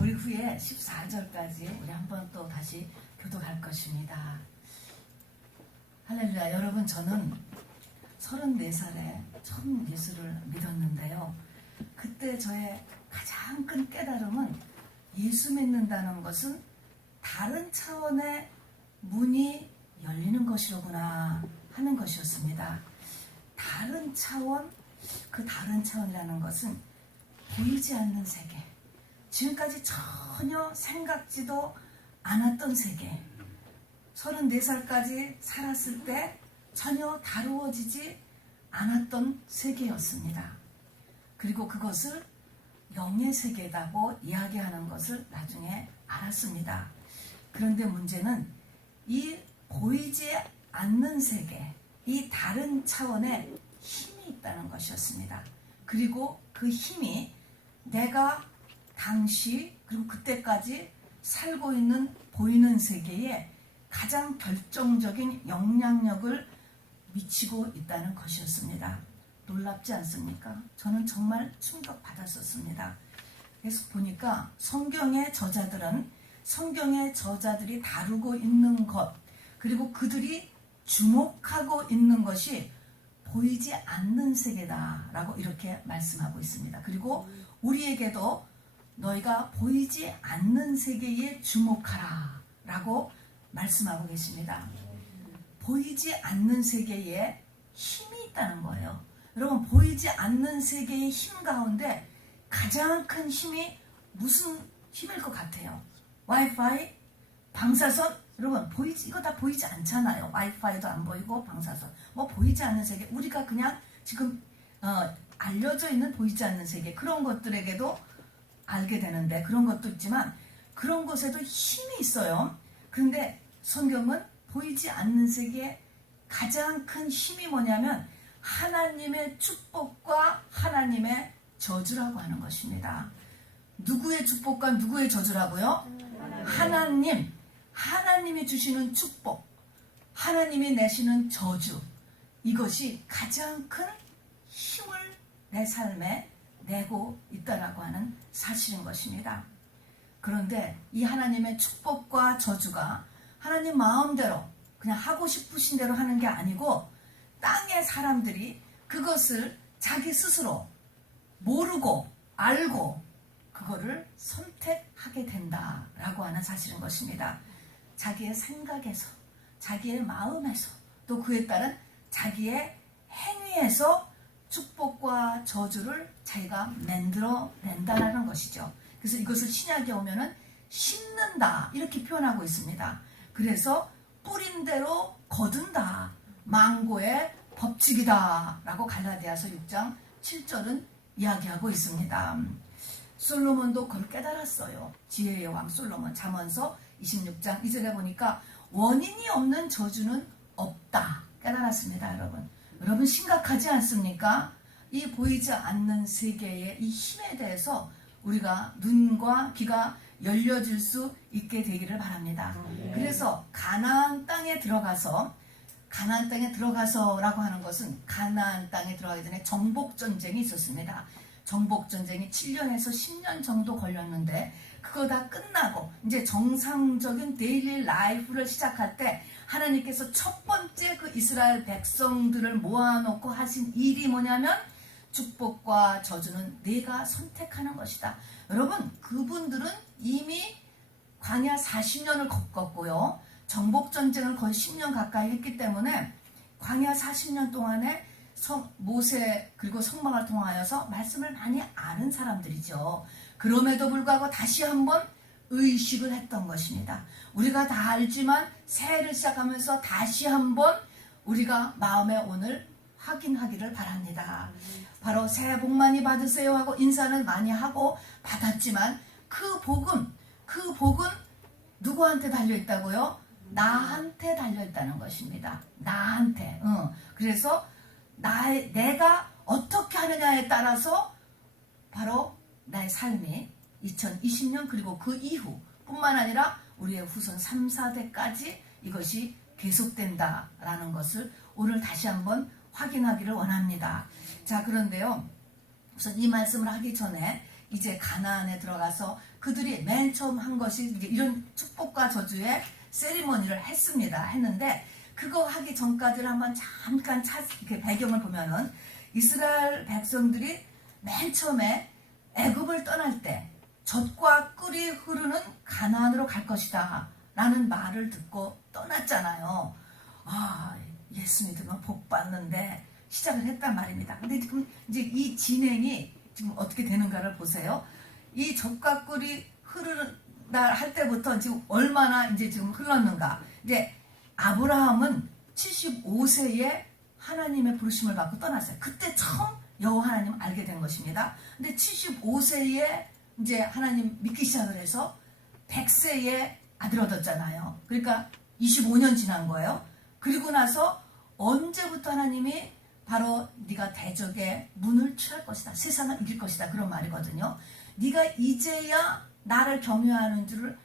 우리 후에 14절까지 우리 한번 또 다시 교독할 것입니다. 할렐루야. 여러분, 저는 34살에 처음 예수를 믿었는데요. 그때 저의 가장 큰 깨달음은 예수 믿는다는 것은 다른 차원의 문이 열리는 것이로구나 하는 것이었습니다. 다른 차원, 그 다른 차원이라는 것은 보이지 않는 세계, 지금까지 전혀 생각지도 않았던 세계, 34살까지 살았을 때 전혀 다루어지지 않았던 세계였습니다. 그리고 그것을 영의 세계라고 이야기하는 것을 나중에 알았습니다. 그런데 문제는 이 보이지 않는 세계, 이 다른 차원에 힘이 있다는 것이었습니다. 그리고 그 힘이 내가 당시 그리고 그때까지 살고 있는 보이는 세계에 가장 결정적인 영향력을 미치고 있다는 것이었습니다. 놀랍지 않습니까? 저는 정말 충격받았었습니다. 그래서 보니까 성경의 저자들이 다루고 있는 것, 그리고 그들이 주목하고 있는 것이 보이지 않는 세계다라고 이렇게 말씀하고 있습니다. 그리고 우리에게도 너희가 보이지 않는 세계에 주목하라 라고 말씀하고 계십니다. 보이지 않는 세계에 힘이 있다는 거예요. 여러분, 보이지 않는 세계의 힘 가운데 가장 큰 힘이 무슨 힘일 것 같아요? 와이파이? 방사선? 여러분, 이거 다 보이지 않잖아요. 와이파이도 안 보이고 방사선. 보이지 않는 세계. 우리가 그냥 지금 알려져 있는 보이지 않는 세계, 그런 것들에게도 알게 되는데, 그런 것도 있지만 그런 것에도 힘이 있어요. 그런데 성경은 보이지 않는 세계에 가장 큰 힘이 뭐냐면 하나님의 축복과 하나님의 저주라고 하는 것입니다. 누구의 축복과 누구의 저주라고요? 하나님이 주시는 축복, 하나님이 내시는 저주, 이것이 가장 큰 힘을 내 삶에 내고 있다라고 하는 사실인 것입니다. 그런데 이 하나님의 축복과 저주가 하나님 마음대로 그냥 하고 싶으신 대로 하는 게 아니고, 땅의 사람들이 그것을 자기 스스로 모르고 알고 그거를 선택하게 된다라고 하는 사실인 것입니다. 자기의 생각에서, 자기의 마음에서, 또 그에 따른 자기의 행위에서 축복과 저주를 자기가 만들어낸다라는 것이죠. 그래서 이것을 신약에 오면은 심는다 이렇게 표현하고 있습니다. 그래서 뿌린 대로 거둔다, 망고의 법칙이다 라고 갈라디아서 6장 7절은 이야기하고 있습니다. 솔로몬도 그걸 깨달았어요. 지혜의 왕 솔로몬, 잠언서 26장 2절에 보니까 원인이 없는 저주는 없다 깨달았습니다. 여러분 심각하지 않습니까? 이 보이지 않는 세계의 이 힘에 대해서 우리가 눈과 귀가 열려질 수 있게 되기를 바랍니다. 그래서 가나안 땅에 들어가서라고 하는 것은 가나안 땅에 들어가기 전에 정복전쟁이 있었습니다. 정복전쟁이 7년에서 10년 정도 걸렸는데, 그거 다 끝나고 이제 정상적인 데일리 라이프를 시작할 때 하나님께서 첫 번째 그 이스라엘 백성들을 모아놓고 하신 일이 뭐냐면 축복과 저주는 네가 선택하는 것이다. 여러분, 그분들은 이미 광야 40년을 겪었고요. 정복전쟁을 거의 10년 가까이 했기 때문에 광야 40년 동안에 모세 그리고 성막을 통하여서 말씀을 많이 아는 사람들이죠. 그럼에도 불구하고 다시 한번 의식을 했던 것입니다. 우리가 다 알지만 새해를 시작하면서 다시 한번 우리가 마음에 오늘 확인하기를 바랍니다. 바로 새해 복 많이 받으세요 하고 인사는 많이 하고 받았지만 그 복은 누구한테 달려있다고요? 나한테 달려있다는 것입니다. 나한테. 그래서 내가 어떻게 하느냐에 따라서 바로 나의 삶이 2020년 그리고 그 이후 뿐만 아니라 우리의 후손 3, 4대까지 이것이 계속된다라는 것을 오늘 다시 한번 확인하기를 원합니다. 자, 그런데요, 우선 이 말씀을 하기 전에 이제 가나안에 들어가서 그들이 맨 처음 한 것이 이제 이런 축복과 저주의 세리머니를 했는데 그거 하기 전까지를 한번 잠깐 이렇게 배경을 보면은 이스라엘 백성들이 맨 처음에 애굽을 떠날 때 젖과 꿀이 흐르는 가나안으로 갈 것이다 라는 말을 듣고 떠났잖아요. 아, 예수 믿으면 복 받는데 시작을 했단 말입니다. 근데 지금 이제 이 진행이 지금 어떻게 되는가를 보세요. 이 젖과 꿀이 흐르다 할 때부터 지금 얼마나 이제 지금 흘렀는가. 이제 아브라함은 75세에 하나님의 부르심을 받고 떠났어요. 그때 처음 여호와 하나님을 알게 된 것입니다. 근데 75세에 이제 하나님 믿기 시작을 해서 100세에 아들 얻었잖아요. 그러니까 25년 지난 거예요. 그리고 나서 언제부터 하나님이 바로 네가 대적의 문을 취할 것이다. 세상을 이길 것이다. 그런 말이거든요. 네가 이제야 나를 경외하는 줄을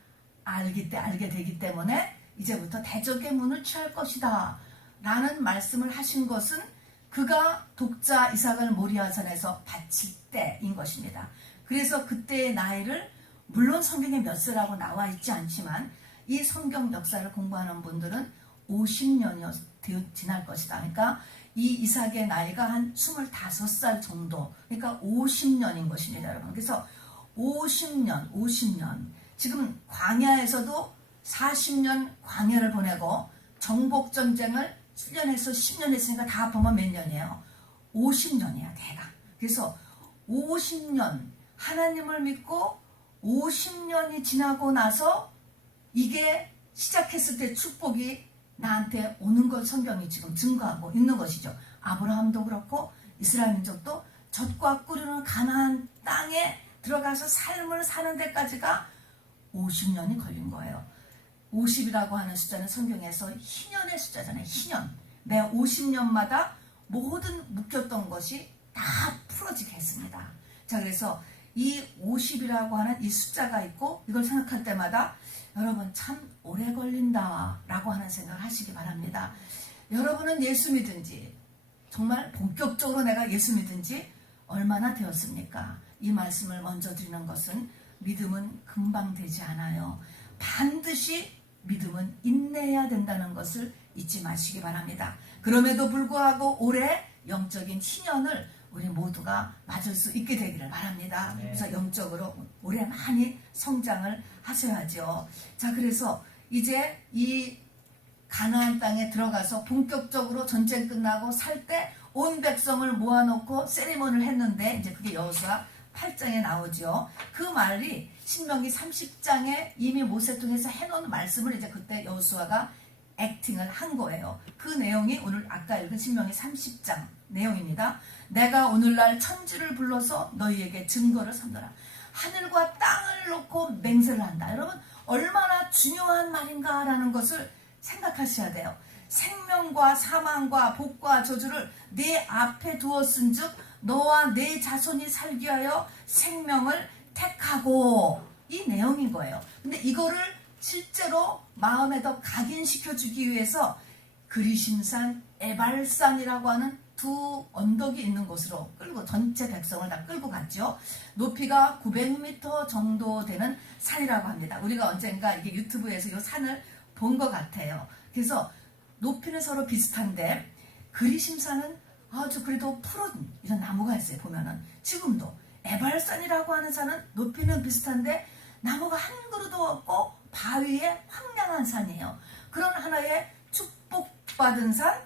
알게 되기 때문에 이제부터 대적의 문을 취할 것이다. 라는 말씀을 하신 것은 그가 독자 이삭을 모리아산에서 바칠 때인 것입니다. 그래서 그때의 나이를 물론 성경에 몇 세라고 나와 있지 않지만 이 성경 역사를 공부하는 분들은 50년이 지날 것이다. 그러니까 이 이삭의 나이가 한 25살 정도, 그러니까 50년인 것입니다, 여러분. 그래서 50년. 지금 광야에서도 40년 광야를 보내고 정복전쟁을 7년에서 10년 했으니까 다 합하면 몇 년이에요? 50년이야, 대강. 그래서 50년, 하나님을 믿고 50년이 지나고 나서 이게 시작했을 때 축복이 나한테 오는 걸 성경이 지금 증거하고 있는 것이죠. 아브라함도 그렇고 이스라엘 민족도 젖과 꿀이는 가나안 땅에 들어가서 삶을 사는 데까지가 50년이 걸린 거예요. 50이라고 하는 숫자는 성경에서 희년의 숫자잖아요. 희년. 매 50년마다 모든 묶였던 것이 다 풀어지게 했습니다. 자, 그래서 이 50이라고 하는 이 숫자가 있고 이걸 생각할 때마다 여러분 참 오래 걸린다 라고 하는 생각을 하시기 바랍니다. 여러분은 예수 믿은지 정말 본격적으로 내가 예수 믿은지 얼마나 되었습니까? 이 말씀을 먼저 드리는 것은 믿음은 금방 되지 않아요. 반드시 믿음은 인내해야 된다는 것을 잊지 마시기 바랍니다. 그럼에도 불구하고 올해 영적인 희년을 우리 모두가 맞을 수 있게 되기를 바랍니다. 네. 그래서 영적으로 올해 많이 성장을 하셔야죠. 자, 그래서 이제 이 가나안 땅에 들어가서 본격적으로 전쟁 끝나고 살 때 온 백성을 모아놓고 세리머니를 했는데 이제 그게 여호수아 8장에 나오죠. 그 말이 신명기 30장에 이미 모세 통해서 해놓은 말씀을 이제 그때 여호수아가 액팅을 한 거예요. 그 내용이 오늘 아까 읽은 신명기 30장 내용입니다. 내가 오늘날 천지를 불러서 너희에게 증거를 삼더라. 하늘과 땅을 놓고 맹세를 한다. 여러분 얼마나 중요한 말인가라는 것을 생각하셔야 돼요. 생명과 사망과 복과 저주를 네 앞에 두었은즉 너와 네 자손이 살기 위하여 생명을 택하고, 이 내용인 거예요. 근데 이거를 실제로 마음에 더 각인시켜주기 위해서 그리심산, 에발산이라고 하는 두 언덕이 있는 곳으로 끌고 전체 백성을 다 끌고 갔죠. 높이가 900m 정도 되는 산이라고 합니다. 우리가 언젠가 이게 유튜브에서 이 산을 본 것 같아요. 그래서 높이는 서로 비슷한데 그리심산은 아주 그래도 푸른 이런 나무가 있어요. 보면은 지금도 에발산이라고 하는 산은 높이는 비슷한데 나무가 한 그루도 없고 바위에 황량한 산이에요. 그런 하나의 축복받은 산,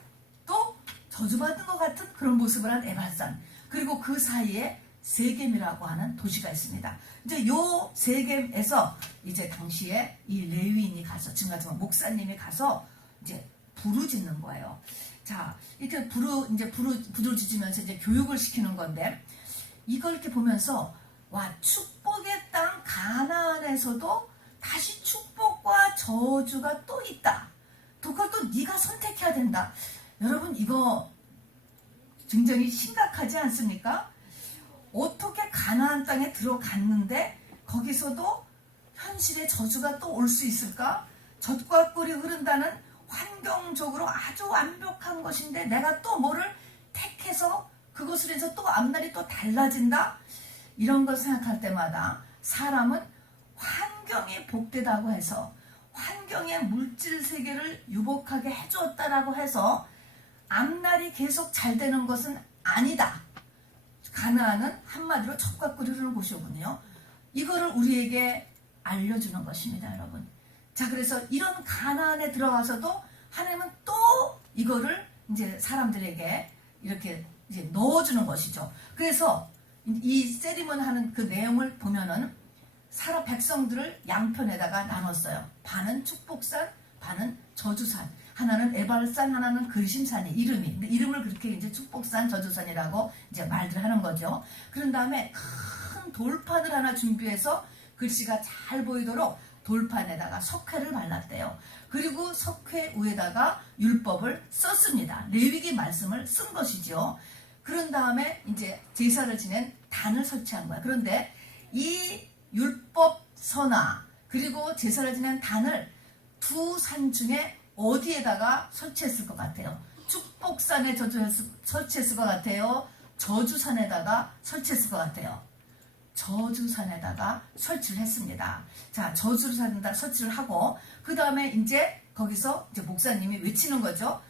또 저주받은 것 같은 그런 모습을 한 에발산, 그리고 그 사이에 세겜이라고 하는 도시가 있습니다. 이제 요 세겜에서 이제 당시에 이 레위인이 가서, 지금 같은 목사님이 가서 이제 부르짖는 거예요. 자, 이렇게 부르짖으면서 이제 교육을 시키는 건데, 이걸 이렇게 보면서 와, 축복의 땅 가나안에서도 다시 축복과 저주가 또 있다. 그걸 또 네가 선택해야 된다. 여러분 이거 굉장히 심각하지 않습니까? 어떻게 가나안 땅에 들어갔는데 거기서도 현실의 저주가 또 올 수 있을까? 젖과 꿀이 흐른다는 환경적으로 아주 완벽한 것인데 내가 또 뭐를 택해서 그것을 해서 또 앞날이 또 달라진다? 이런 걸 생각할 때마다 사람은 환경이 복되다고 해서 환경의 물질 세계를 유복하게 해주었다라고 해서 앞날이 계속 잘 되는 것은 아니다. 가나안은 한마디로 젖과 꿀이 흐르는 곳이거든요. 이거를 우리에게 알려주는 것입니다, 여러분. 자, 그래서 이런 가나안에 들어가서도 하나님은 또 이거를 이제 사람들에게 이렇게 이제 넣어주는 것이죠. 그래서 이 세리머니 하는 그 내용을 보면은 사라 백성들을 양편에다가 나눴어요. 반은 축복산, 반은 저주산. 하나는 에발산, 하나는 그리심산이 이름이. 근데 이름을 그렇게 이제 축복산, 저주산이라고 이제 말들 하는 거죠. 그런 다음에 큰 돌판을 하나 준비해서 글씨가 잘 보이도록 돌판에다가 석회를 발랐대요. 그리고 석회 위에다가 율법을 썼습니다. 레위기 말씀을 쓴 것이죠. 그런 다음에 이제 제사를 지낸 단을 설치한 거야. 그런데 이 율법 서나 그리고 제사를 지낸 단을 두 산 중에 어디에다가 설치했을 것 같아요? 축복산에 설치했을 것 같아요? 저주산에다가 설치했을 것 같아요? 저주산에다가 설치를 했습니다. 자, 저주산에다 설치를 하고 그 다음에 이제 거기서 이제 목사님이 외치는 거죠.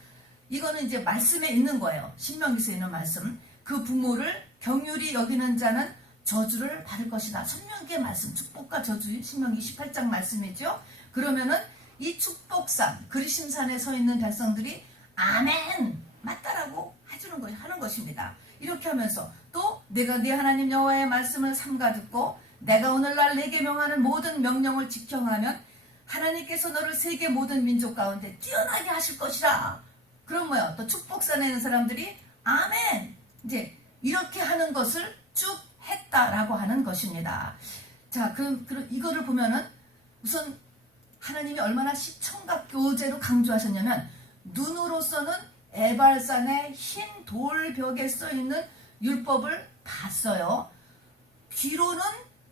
이거는 이제 말씀에 있는 거예요. 신명기서에 있는 말씀. 그 부모를 경휼히 여기는 자는 저주를 받을 것이다. 신명기의 말씀, 축복과 저주, 신명기 18장 말씀이죠. 그러면은 이 축복산, 그리심산에 서 있는 백성들이 아멘 맞다라고 해주는 거 하는 것입니다. 이렇게 하면서 또 내가 네 하나님 여호와의 말씀을 삼가 듣고 내가 오늘날 내게 명하는 모든 명령을 지켜하면 하나님께서 너를 세계 모든 민족 가운데 뛰어나게 하실 것이라. 그럼 뭐야? 또 축복산에 있는 사람들이 아멘 이제 이렇게 하는 것을 쭉 했다라고 하는 것입니다. 자, 그럼 이거를 보면은 우선 하나님이 얼마나 시청각 교제로 강조하셨냐면 눈으로서는 에발산의 흰 돌벽에 써있는 율법을 봤어요. 귀로는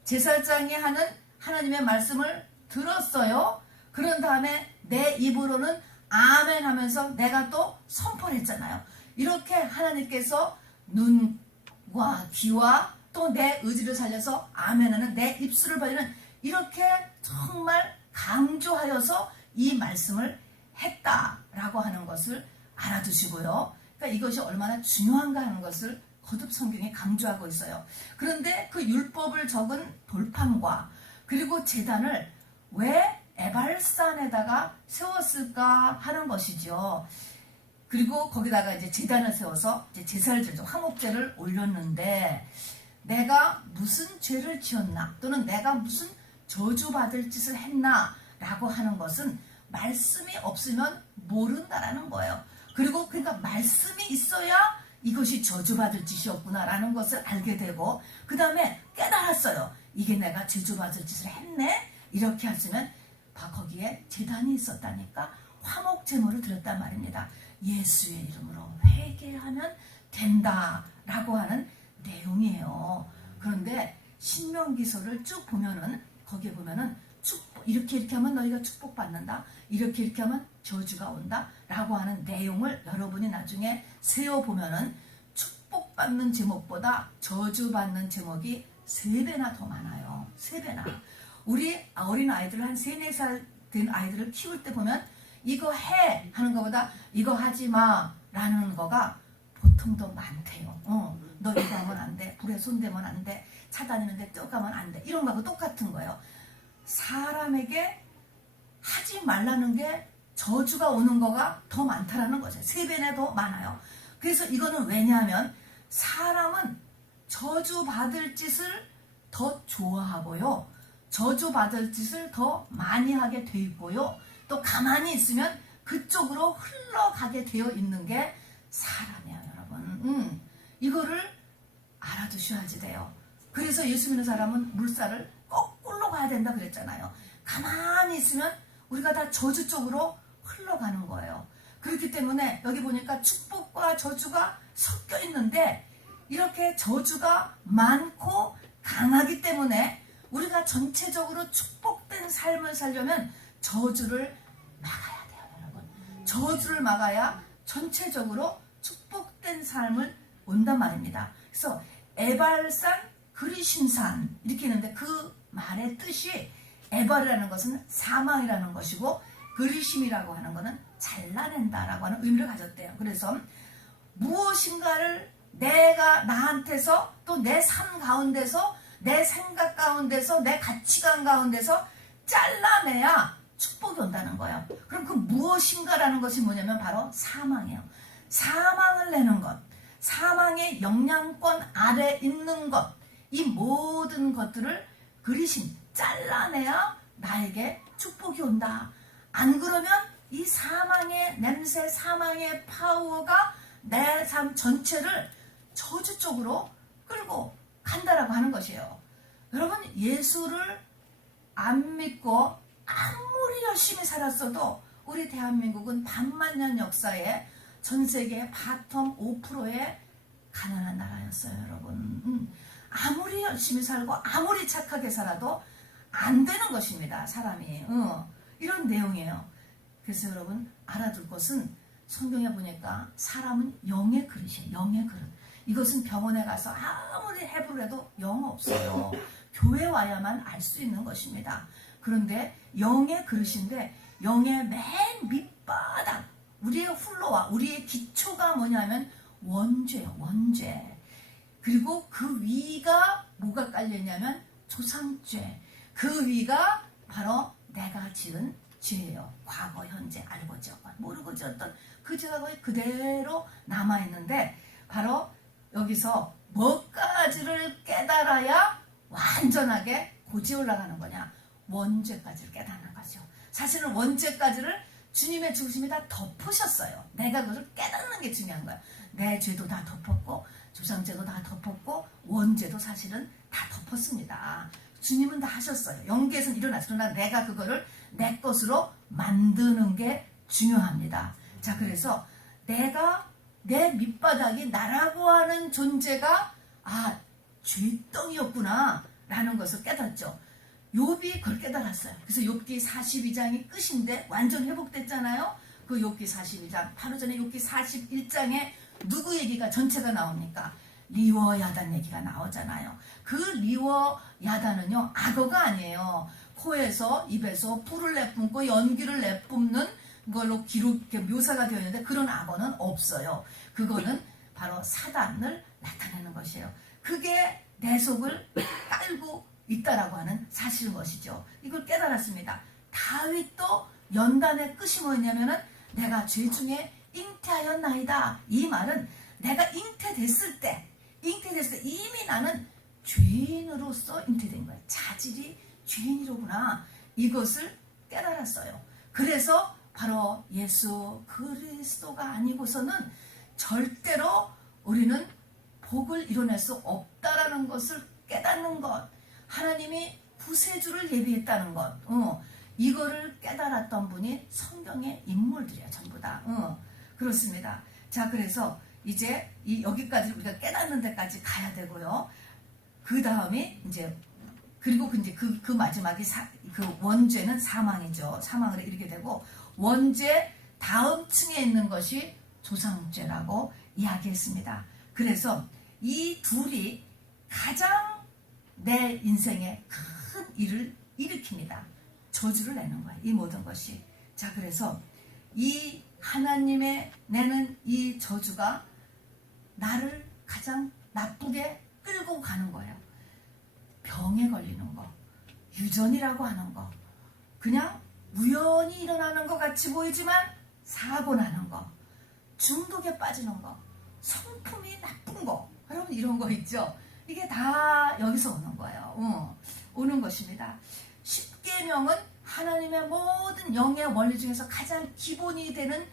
제사장이 하는 하나님의 말씀을 들었어요. 그런 다음에 내 입으로는 아멘 하면서 내가 또 선포를 했잖아요. 이렇게 하나님께서 눈과 귀와 또 내 의지를 살려서 아멘하는 내 입술을 벌리는 이렇게 정말 강조하여서 이 말씀을 했다라고 하는 것을 알아두시고요. 그러니까 이것이 얼마나 중요한가 하는 것을 거듭 성경이 강조하고 있어요. 그런데 그 율법을 적은 돌판과 그리고 제단을 왜 에발산에다가 세웠을까 하는 것이죠. 그리고 거기다가 이제 제단을 세워서 이제 제사를 지어서 화목제를 올렸는데 내가 무슨 죄를 지었나 또는 내가 무슨 저주받을 짓을 했나 라고 하는 것은 말씀이 없으면 모른다라는 거예요. 그리고 그러니까 말씀이 있어야 이것이 저주받을 짓이었구나 라는 것을 알게 되고 그 다음에 깨달았어요. 이게 내가 저주받을 짓을 했네? 이렇게 하시면 거기에 제단이 있었다니까 화목 제물을 드렸단 말입니다. 예수의 이름으로 회개하면 된다라고 하는 내용이에요. 그런데 신명기서를 쭉 보면은 거기에 보면은 축복 이렇게 하면 너희가 축복받는다. 이렇게 하면 저주가 온다. 라고 하는 내용을 여러분이 나중에 세어보면은 축복받는 제목보다 저주받는 제목이 3배나 더 많아요. 3배나. 우리 어린 아이들 한 3, 4살 된 아이들을 키울 때 보면 이거 해 하는 것보다 이거 하지 마 라는 거가 보통 더 많대요. 너 이거 하면 안 돼. 불에 손대면 안 돼. 차 다니는데 뛰어가면 안 돼. 이런 거하고 똑같은 거예요. 사람에게 하지 말라는 게 저주가 오는 거가 더 많다라는 거죠. 3배나 더 많아요. 그래서 이거는 왜냐하면 사람은 저주받을 짓을 더 좋아하고요. 저주받을 짓을 더 많이 하게 돼 있고요. 또 가만히 있으면 그쪽으로 흘러가게 되어 있는 게 사람이에요, 여러분. 이거를 알아두셔야지 돼요. 그래서 예수 믿는 사람은 물살을 거꾸로 가야 된다 그랬잖아요. 가만히 있으면 우리가 다 저주 쪽으로 흘러가는 거예요. 그렇기 때문에 여기 보니까 축복과 저주가 섞여 있는데 이렇게 저주가 많고 강하기 때문에 우리가 전체적으로 축복된 삶을 살려면 저주를 막아야 돼요, 여러분. 저주를 막아야 전체적으로 축복된 삶을 온단 말입니다. 그래서 에발산, 그리심산 이렇게 있는데 그 말의 뜻이 에바르라는 것은 사망이라는 것이고 그리심이라고 하는 것은 잘라낸다라고 하는 의미를 가졌대요. 그래서 무엇인가를 내가 나한테서 또 내 삶 가운데서 내 생각 가운데서 내 가치관 가운데서 잘라내야 축복이 온다는 거예요. 그럼 그 무엇인가라는 것이 뭐냐면 바로 사망이에요. 사망을 내는 것, 사망의 영향권 아래 있는 것, 이 모든 것들을 그리심, 잘라내야 나에게 축복이 온다. 안 그러면 이 사망의 냄새, 사망의 파워가 내 삶 전체를 저주 쪽으로 끌고 간다라고 하는 것이에요. 여러분, 예수를 안 믿고 아무리 열심히 살았어도 우리 대한민국은 반만년 역사에 전 세계 바텀 5%의 가난한 나라였어요, 여러분. 아무리 열심히 살고 아무리 착하게 살아도 안 되는 것입니다, 사람이. 이런 내용이에요. 그래서 여러분 알아둘 것은 성경에 보니까 사람은 영의 그릇이에요. 영의 그릇. 이것은 병원에 가서 아무리 해부를 해도 영 없어요. 교회 와야만 알 수 있는 것입니다. 그런데 영의 그릇인데 영의 맨 밑바닥, 우리의 훌로와 우리의 기초가 뭐냐면 원죄예요. 원죄. 그리고 그 위가 뭐가 깔려있냐면 조상죄. 그 위가 바로 내가 지은 죄예요. 과거, 현재, 알고 지었건 모르고 지었던 그 죄가 거의 그대로 남아있는데 바로 여기서 뭐까지를 깨달아야 완전하게 고지 올라가는 거냐? 원죄까지를 깨닫는 거죠. 사실은 원죄까지를 주님의 죽으심이 다 덮으셨어요. 내가 그것을 깨닫는 게 중요한 거야. 내 죄도 다 덮었고 조상죄도 다 덮었고 원죄도 사실은 다 덮었습니다. 주님은 다 하셨어요. 영계에서는 일어났어요. 그러나 내가 그거를 내 것으로 만드는 게 중요합니다. 자, 그래서 내가 내 밑바닥이 나라고 하는 존재가 죄덩이였구나 라는 것을 깨닫죠. 욥이 그걸 깨달았어요. 그래서 욥기 42장이 끝인데 완전 회복됐잖아요. 그 욥기 42장, 바로 전에 욥기 41장에 누구 얘기가 전체가 나옵니까? 리워 야단 얘기가 나오잖아요. 그 리워 야단은요, 악어가 아니에요. 코에서 입에서 불을 내뿜고 연기를 내뿜는 걸로 묘사가 되어 있는데 그런 악어는 없어요. 그거는 바로 사단을 나타내는 것이에요. 그게 내 속을 깔고 있다라고 하는 사실인 것이죠. 이걸 깨달았습니다. 다윗도 연단의 끝이 뭐였냐면은 내가 죄 중에 잉태하였나이다. 이 말은 내가 잉태됐을 때 이미 나는 죄인으로서 잉태된 거예요. 자질이 죄인이로구나. 이것을 깨달았어요. 그래서 바로 예수 그리스도가 아니고서는 절대로 우리는 복을 이뤄낼 수 없다라는 것을 깨닫는 것. 하나님이 구세주를 예비했다는 것. 이거를 깨달았던 분이 성경의 인물들이야, 전부 다. 그렇습니다. 자, 그래서 이제 여기까지 우리가 깨닫는 데까지 가야 되고요. 그 다음에 이제 그리고 이제 그 마지막이 그 원죄는 사망이죠. 사망을 이르게 되고 원죄 다음 층에 있는 것이 조상죄라고 이야기했습니다. 그래서 이 둘이 가장 내 인생에 큰 일을 일으킵니다. 저주를 내는 거예요. 이 모든 것이. 자, 그래서 이 하나님의 내는 이 저주가 나를 가장 나쁘게 끌고 가는 거예요. 병에 걸리는 거, 유전이라고 하는 거, 그냥 우연히 일어나는 것 같이 보이지만 사고 나는 거, 중독에 빠지는 거, 성품이 나쁜 거, 여러분 이런 거 있죠? 이게 다 여기서 오는 거예요. 오는 것입니다. 십계명은 하나님의 모든 영의 원리 중에서 가장 기본이 되는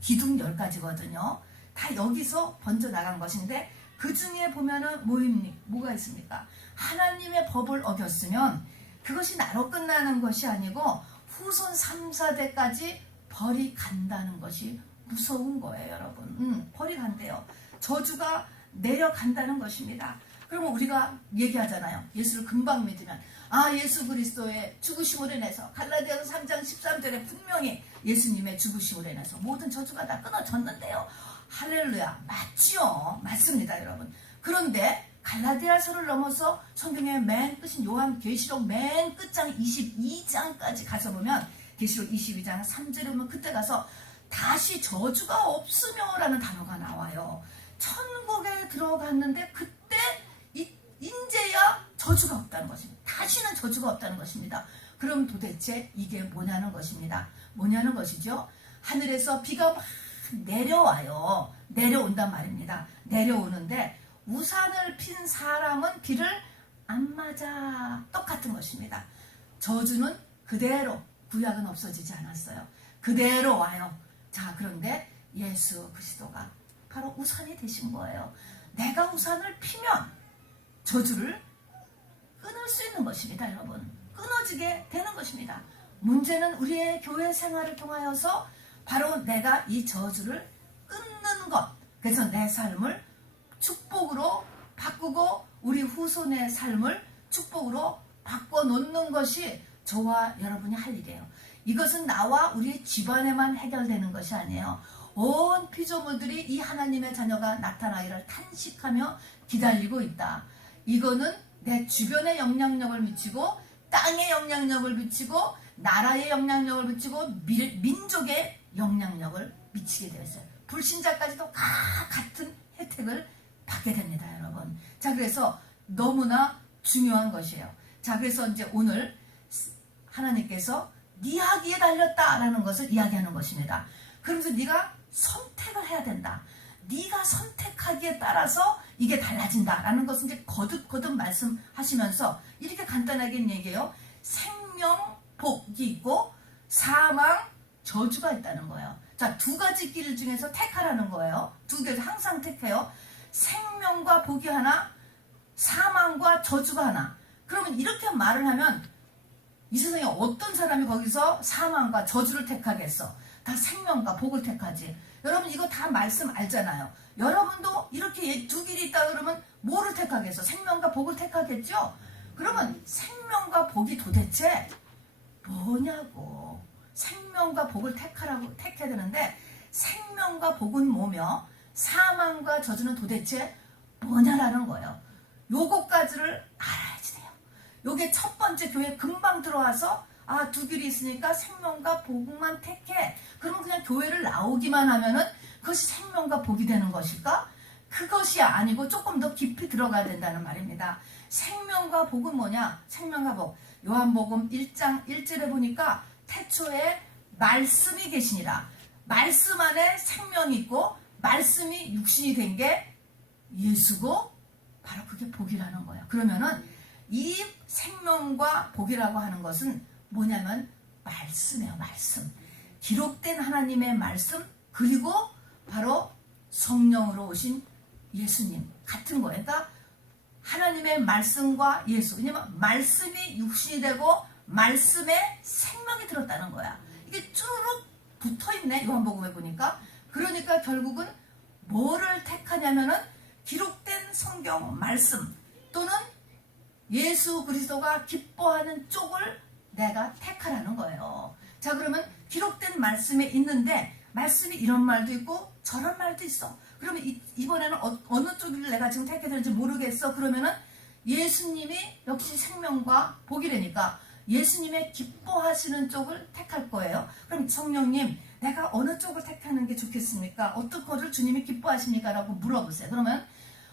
기둥 10가지거든요. 다 여기서 번져 나간 것인데 그 중에 보면은 뭐가 있습니까? 하나님의 법을 어겼으면 그것이 나로 끝나는 것이 아니고 후손 3, 4대까지 벌이 간다는 것이 무서운 거예요, 여러분. 벌이 간대요. 저주가 내려간다는 것입니다. 그러면 우리가 얘기하잖아요. 예수를 금방 믿으면 예수 그리스도의 죽으심으로 인해서 갈라디아서 3장 13절에 분명히 예수님의 죽으심으로 인해서 모든 저주가 다 끊어졌는데요. 할렐루야. 맞지요. 맞습니다, 여러분. 그런데 갈라디아서를 넘어서 성경의 맨 끝인 요한계시록 맨 끝장 22장까지 가서 보면 계시록 22장 3절에 보면 그때 가서 다시 저주가 없으며 라는 단어가 나와요. 천국에 들어갔는데 그때 인제야 저주가 없다는 것입니다. 다시는 저주가 없다는 것입니다. 그럼 도대체 이게 뭐냐는 것입니다. 뭐냐는 것이죠. 하늘에서 비가 막 내려와요. 내려온단 말입니다. 내려오는데 우산을 핀 사람은 비를 안 맞아. 똑같은 것입니다. 저주는 그대로, 구약은 없어지지 않았어요. 그대로 와요. 자, 그런데 예수 그리스도가 바로 우산이 되신 거예요. 내가 우산을 피면 저주를 끊을 수 있는 것입니다, 여러분. 끊어지게 되는 것입니다. 문제는 우리의 교회 생활을 통하여서 바로 내가 이 저주를 끊는 것. 그래서 내 삶을 축복으로 바꾸고 우리 후손의 삶을 축복으로 바꿔놓는 것이 저와 여러분이 할 일이에요. 이것은 나와 우리 집안에만 해결되는 것이 아니에요. 온 피조물들이 이 하나님의 자녀가 나타나기를 탄식하며 기다리고 있다. 이거는 내 주변에 영향력을 미치고 땅에 영향력을 미치고 나라에 영향력을 미치고 민족에 영향력을 미치게 되어 있어요. 불신자까지도 같은 혜택을 받게 됩니다, 여러분. 자, 그래서 너무나 중요한 것이에요. 자, 그래서 이제 오늘 하나님께서 네 하기에 달렸다라는 것을 이야기하는 것입니다. 그러면서 네가 선택을 해야 된다. 네가 선택하기에 따라서 이게 달라진다라는 것을 이제 거듭 말씀하시면서 이렇게 간단하게 얘기해요. 생명, 복이 있고 사망, 저주가 있다는 거예요. 자, 두 가지 길 중에서 택하라는 거예요. 두 개 항상 택해요. 생명과 복이 하나, 사망과 저주가 하나. 그러면 이렇게 말을 하면 이 세상에 어떤 사람이 거기서 사망과 저주를 택하겠어? 다 생명과 복을 택하지. 여러분 이거 다 말씀 알잖아요. 여러분도 이렇게 두 길이 있다 그러면 뭐를 택하겠어? 생명과 복을 택하겠죠? 그러면 생명과 복이 도대체 뭐냐고. 생명과 복을 택해야 되는데 생명과 복은 뭐며 사망과 저주는 도대체 뭐냐라는 거예요. 요거까지를 알아야지 돼요. 요게 첫 번째 교회 금방 들어와서 두 길이 있으니까 생명과 복만 택해. 그러면 그냥 교회를 나오기만 하면은 그것이 생명과 복이 되는 것일까? 그것이 아니고 조금 더 깊이 들어가야 된다는 말입니다. 생명과 복은 뭐냐? 생명과 복. 요한복음 1장 1절에 보니까 태초에 말씀이 계시니라. 말씀 안에 생명이 있고 말씀이 육신이 된 게 예수고 바로 그게 복이라는 거예요. 그러면은 이 생명과 복이라고 하는 것은 뭐냐면 말씀이에요. 말씀. 기록된 하나님의 말씀 그리고 바로 성령으로 오신 예수님 같은 거예요. 그러니까 하나님의 말씀과 예수. 왜냐면 말씀이 육신이 되고 말씀에 생명이 들었다는 거야. 이게 쭈루룩 붙어있네. 요한복음에 보니까. 그러니까 결국은 뭐를 택하냐면은 기록된 성경 말씀 또는 예수 그리스도가 기뻐하는 쪽을 내가 택하라는 거예요. 자, 그러면 기록된 말씀에 있는데 말씀이 이런 말도 있고 저런 말도 있어. 그러면 이번에는 어느 쪽을 내가 지금 택해야 되는지 모르겠어. 그러면은 예수님이 역시 생명과 복이라니까 예수님의 기뻐하시는 쪽을 택할 거예요. 그럼 성령님 내가 어느 쪽을 택하는 게 좋겠습니까? 어떤 거를 주님이 기뻐하십니까? 라고 물어보세요. 그러면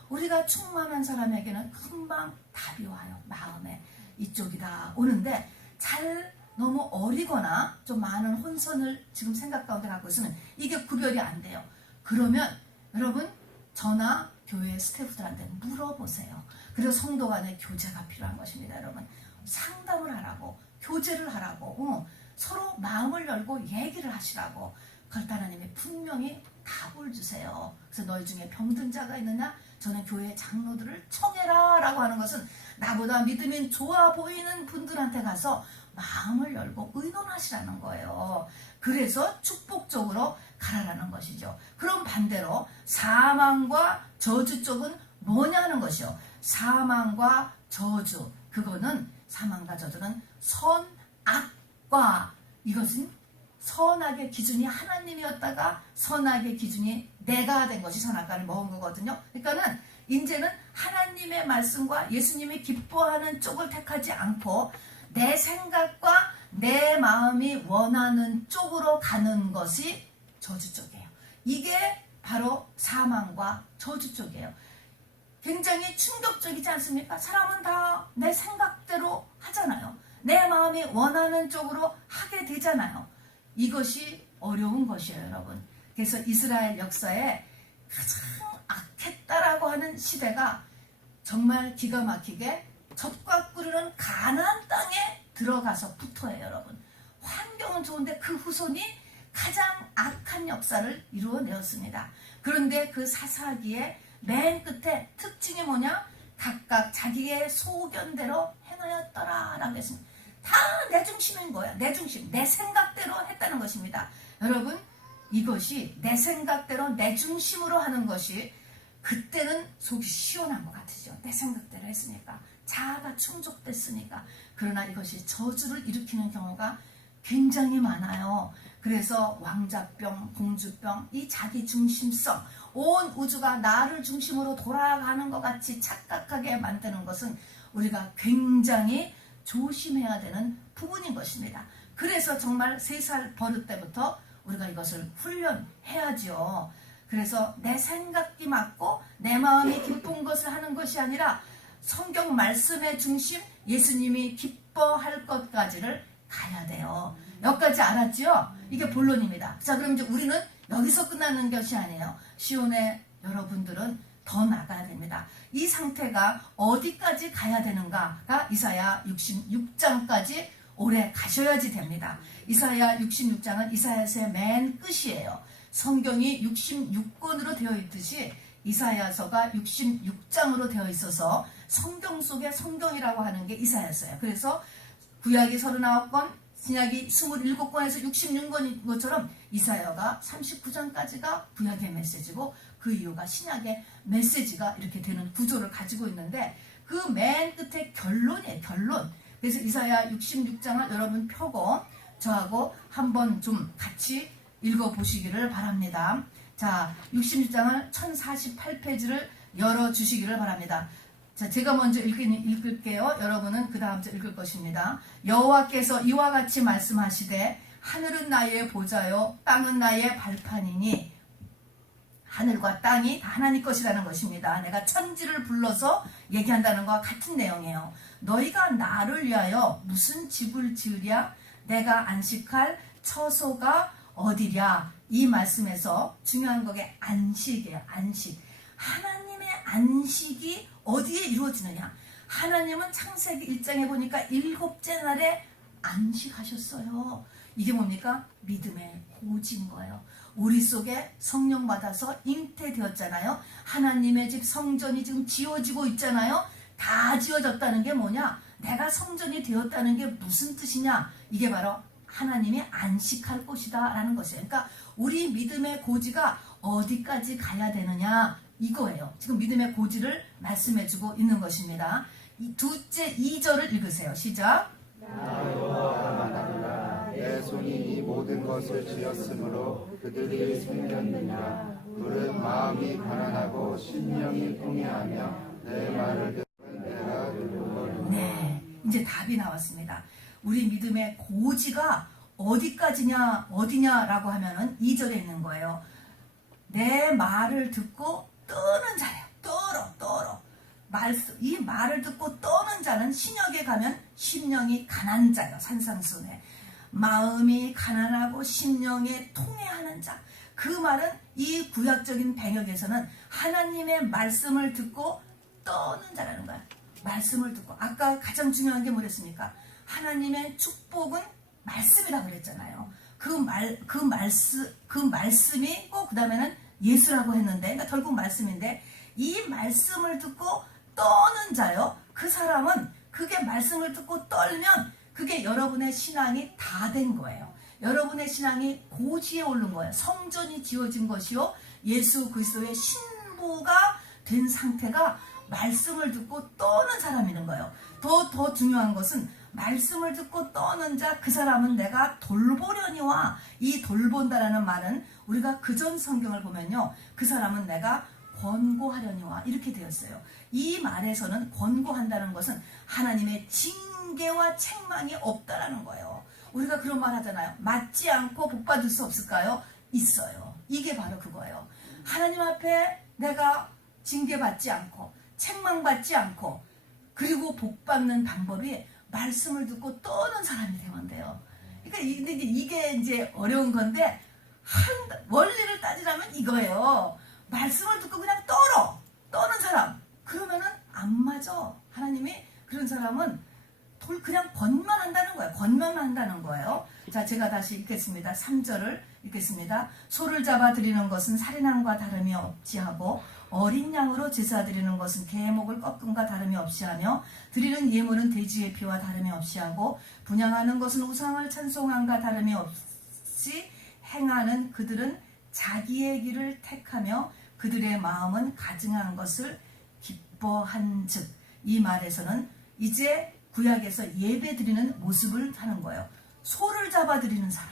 우리가 충만한 사람에게는 금방 답이 와요. 마음에 이쪽이다 오는데 잘 너무 어리거나 좀 많은 혼선을 지금 생각 가운데 갖고 있으면 이게 구별이 안 돼요. 그러면 여러분 저나 교회 스태프들한테 물어보세요. 그리고 성도 간의 교제가 필요한 것입니다. 여러분 상담을 하라고 교제를 하라고 서로 마음을 열고 얘기를 하시라고 그럴 하나님이 분명히 답을 주세요. 그래서 너희 중에 병든 자가 있느냐? 저는 교회 장로들을 청해라 라고 하는 것은 나보다 믿음이 좋아 보이는 분들한테 가서 마음을 열고 의논하시라는 거예요. 그래서 축복적으로 가라라는 것이죠. 그럼 반대로 사망과 저주 쪽은 뭐냐는 것이요. 사망과 저주 그거는 사망과 저주는 선악과 이것은 선악의 기준이 하나님이었다가 선악의 기준이 내가 된 것이 선악과를 먹은 거거든요. 그러니까는 이제는 하나님의 말씀과 예수님이 기뻐하는 쪽을 택하지 않고 내 생각과 내 마음이 원하는 쪽으로 가는 것이 저주 쪽이에요. 이게 바로 사망과 저주 쪽이에요. 굉장히 충격적이지 않습니까? 사람은 다 내 생각대로 하잖아요. 내 마음이 원하는 쪽으로 하게 되잖아요. 이것이 어려운 것이에요, 여러분. 그래서 이스라엘 역사에 가장 악했다라고 하는 시대가 정말 기가 막히게 젖과 꿀이는 가나안 땅에 들어가서 부터예요, 여러분. 환경은 좋은데 그 후손이 가장 악한 역사를 이루어내었습니다. 그런데 그 사사기의 맨 끝에 특징이 뭐냐? 각각 자기의 소견대로 행하였더라 라고 했습니다. 다 내 중심인 거야. 내 중심, 내 생각대로 했다는 것입니다. 여러분, 이것이 내 생각대로 내 중심으로 하는 것이 그때는 속이 시원한 것 같으죠. 내 생각대로 했으니까, 자아가 충족됐으니까. 그러나 이것이 저주를 일으키는 경우가 굉장히 많아요. 그래서 왕자병, 공주병, 이 자기 중심성, 온 우주가 나를 중심으로 돌아가는 것 같이 착각하게 만드는 것은 우리가 굉장히 조심해야 되는 부분인 것입니다. 그래서 정말 3살 버릇 때부터 우리가 이것을 훈련해야죠. 그래서 내 생각이 맞고 내 마음이 기쁜 것을 하는 것이 아니라 성경 말씀의 중심, 예수님이 기뻐할 것까지를 가야 돼요. 여기까지 알았죠? 이게 본론입니다. 자, 그럼 이제 우리는 여기서 끝나는 것이 아니에요. 시온의 여러분들은 더 나가야 됩니다. 이 상태가 어디까지 가야 되는가가 이사야 66장까지 오래 가셔야지 됩니다. 이사야 66장은 이사야서의 맨 끝이에요. 성경이 66권으로 되어 있듯이 이사야서가 66장으로 되어 있어서 성경 속의 성경이라고 하는 게 이사야서예요. 그래서 구약이 39권, 신약이 27권에서 66권인 것처럼 이사야가 39장까지가 구약의 메시지고 그 이유가 신약의 메시지가 이렇게 되는 구조를 가지고 있는데 그 맨 끝에 결론이에요. 결론. 그래서 이사야 66장을 여러분 펴고 저하고 한번 좀 같이 읽어보시기를 바랍니다. 자, 66장을 1048페이지를 열어주시기를 바랍니다. 자, 제가 먼저 읽을게요. 여러분은 그 다음 주 읽을 것입니다. 여호와께서 이와 같이 말씀하시되 하늘은 나의 보좌요 땅은 나의 발판이니 하늘과 땅이 다 하나님 것이라는 것입니다. 내가 천지를 불러서 얘기한다는 것과 같은 내용이에요. 너희가 나를 위하여 무슨 집을 지으랴? 내가 안식할 처소가 어디랴? 이 말씀에서 중요한 것이 안식이에요. 안식. 하나님의 안식이 어디에 이루어지느냐? 하나님은 창세기 1장에 보니까 7째 날에 안식하셨어요. 이게 뭡니까? 믿음의 고지인 거예요. 우리 속에 성령 받아서 잉태되었잖아요. 하나님의 집 성전이 지금 지어지고 있잖아요. 다 지어졌다는 게 뭐냐? 내가 성전이 되었다는 게 무슨 뜻이냐? 이게 바로 하나님이 안식할 곳이다 라는 것이에요. 그러니까 우리 믿음의 고지가 어디까지 가야 되느냐 이거예요. 지금 믿음의 고지를 말씀해주고 있는 것입니다. 이 둘째 2절을 읽으세요. 시작. 내 손이 이 모든 것을 지었으므로 그들이 생겼느니라. 그는 마음이 가난하고 심령이 통해하며 내 말을 듣는 내가 들으거니와. 네, 이제 답이 나왔습니다. 우리 믿음의 고지가 어디까지냐 어디냐라고 하면은 2절에 있는 거예요. 내 말을 듣고 떠는 자예요. 떨어. 이 말을 듣고 떠는 자는 신약에 가면 심령이 가난한 자예요. 산상수훈에. 마음이 가난하고 심령에 통해하는 자. 그 말은 이 구약적인 백역에서는 하나님의 말씀을 듣고 떠는 자라는 거야. 말씀을 듣고. 아까 가장 중요한 게 뭐랬습니까? 하나님의 축복은 말씀이라고 그랬잖아요. 그 말씀이고 그 다음에는 예수라고 했는데, 그러니까 결국 말씀인데, 이 말씀을 듣고 떠는 자요. 그 사람은 그게 말씀을 듣고 떨면 그게 여러분의 신앙이 다 된 거예요. 여러분의 신앙이 고지에 오른 거예요. 성전이 지어진 것이요. 예수 그리스도의 신부가 된 상태가 말씀을 듣고 떠는 사람이는 거예요. 더 중요한 것은 말씀을 듣고 떠는 자, 그 사람은 내가 돌보려니와, 이 돌본다라는 말은 우리가 그전 성경을 보면요, 그 사람은 내가 권고하려니와 이렇게 되었어요. 이 말에서는 권고한다는 것은 하나님의 징계와 책망이 없다라는 거예요. 우리가 그런 말 하잖아요. 맞지 않고 복 받을 수 없을까요? 있어요. 이게 바로 그거예요. 하나님 앞에 내가 징계받지 않고 책망받지 않고 그리고 복 받는 방법이 말씀을 듣고 떠는 사람이 되면 돼요. 그러니까 이게 이제 어려운 건데 원리를 따지라면 이거예요. 말씀을 듣고 그냥 떠는 사람 그러면은 안 맞아. 하나님이 그런 사람은 그냥 권만 한다는 거예요. 권만 한다는 거예요. 자, 제가 다시 읽겠습니다. 3절을 읽겠습니다. 소를 잡아 드리는 것은 살인함과 다름이 없지 하고 어린 양으로 제사 드리는 것은 계목을 꺾음과 다름이 없이 하며 드리는 예물은 돼지의 피와 다름이 없이 하고 분향하는 것은 우상을 찬송함과 다름이 없이 행하는 그들은 자기의 길을 택하며 그들의 마음은 가증한 것을 기뻐한즉. 이 말에서는 이제 구약에서 예배 드리는 모습을 하는 거예요. 소를 잡아 드리는 사람,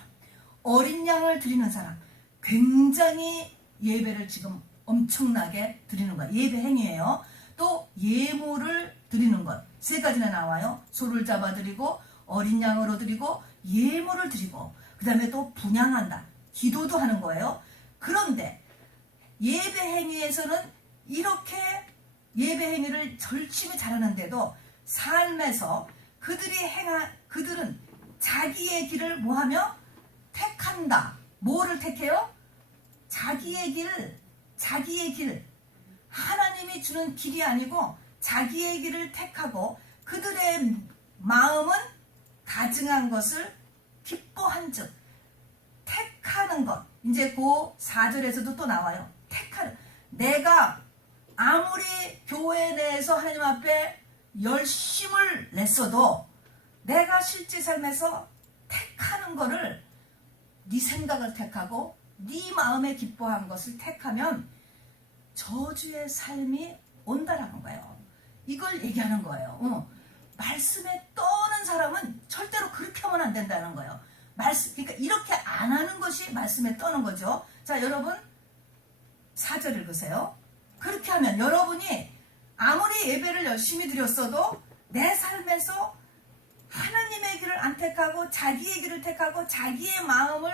어린 양을 드리는 사람, 굉장히 예배를 지금 엄청나게 드리는 거예요. 예배 행위예요. 또 예물을 드리는 것 세 가지나 나와요. 소를 잡아 드리고 어린 양으로 드리고 예물을 드리고 그 다음에 또 분향한다. 기도도 하는 거예요. 그런데 예배 행위에서는 이렇게 예배 행위를 열심히 잘하는데도 삶에서 그들은 자기의 길을 뭐하며 택한다. 뭐를 택해요? 자기의 길. 하나님이 주는 길이 아니고 자기의 길을 택하고 그들의 마음은 가증한 것을 기뻐한즉. 택하는 것. 이제 그 4절에서도 또 나와요. 택하는. 내가 아무리 교회 내에서 하나님 앞에 열심을 냈어도 내가 실제 삶에서 택하는 거를 네 생각을 택하고 네 마음에 기뻐한 것을 택하면 저주의 삶이 온다라는 거예요. 이걸 얘기하는 거예요. 말씀에 떠는 사람은 절대로 그렇게 하면 안 된다는 거예요. 그러니까 이렇게 안 하는 것이 말씀에 떠는 거죠. 자, 여러분 4절 읽으세요. 그렇게 하면 여러분이 아무리 예배를 열심히 드렸어도 내 삶에서 하나님의 길을 안 택하고 자기의 길을 택하고 자기의 마음을